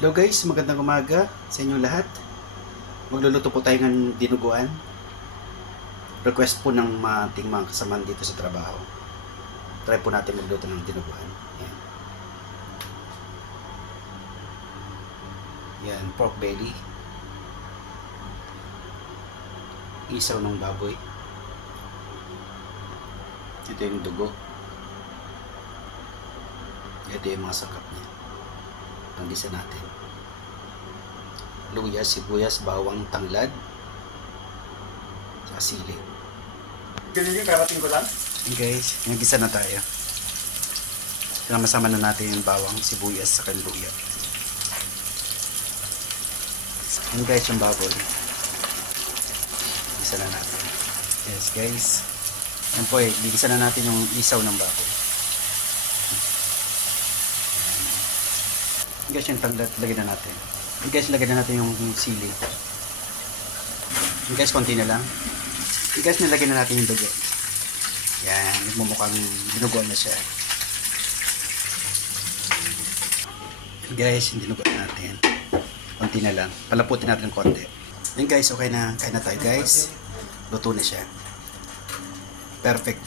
Hello guys, magandang umaga sa inyo lahat. Magluluto po tayo ng dinuguan. Request po ng ating mga kasamahan dito sa trabaho. Try po natin magluto ng dinuguan. Yan. Yan, pork belly. Isaw ng baboy. Ito yung dugo. Ito yung mga sakap niya. Panggisa natin. Luya, sibuyas, bawang, tanglad, sa sili. Galing yung karating ko lang. Okay guys, nagisa na tayo. Sama-sama na natin yung bawang, sibuyas, sa luya. Yan guys, yung baboy. Gisa na natin. Yes guys. Yan po eh, gigisa na natin yung isaw ng baboy. Yan guys, yung tanglad, lagyan na natin. Yan guys, lagyan na natin yung sili. Yan guys, konti na lang. Yan guys, nilagyan na natin yung dugo. Yan, nagmumukhang dinuguan na siya. Guys, yung dinuguan natin. Konti na lang. Palaputin natin ng konti. Yan guys, okay na. Kain na tayo guys. Luto na siya. Perfect.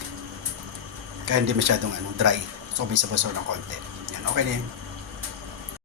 Kaya hindi masyadong dry. So, may sabaw ng konti. Yan, okay na yun.